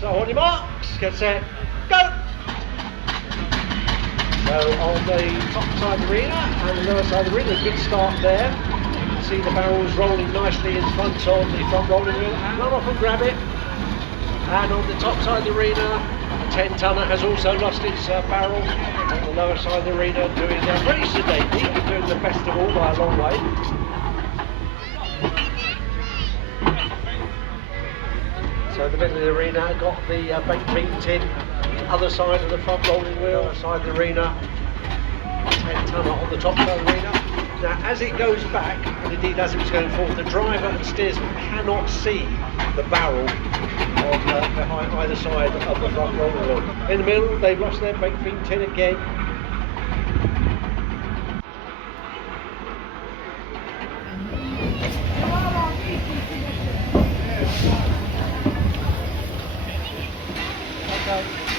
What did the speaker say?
So on your marks, get set, go! So on the top side of the arena and the lower side of the arena, a good start there. You can see the barrels rolling nicely in front of the front rolling wheel, and on off and grab it. And on the top side of the arena, a 10-tonner has also lost its barrel. On the lower side of the arena, doing very sedately, doing the best of all by a long way. So the middle of the arena got the baked bean tin, the other side of the front rolling wheel, side of the arena, 10-tonner on the top side of the arena. Now as it goes back, and indeed as it's going forward, the driver and steersman cannot see the barrel on behind either side of the front rolling wheel. In the middle, they've lost their baked bean tin again. Okay.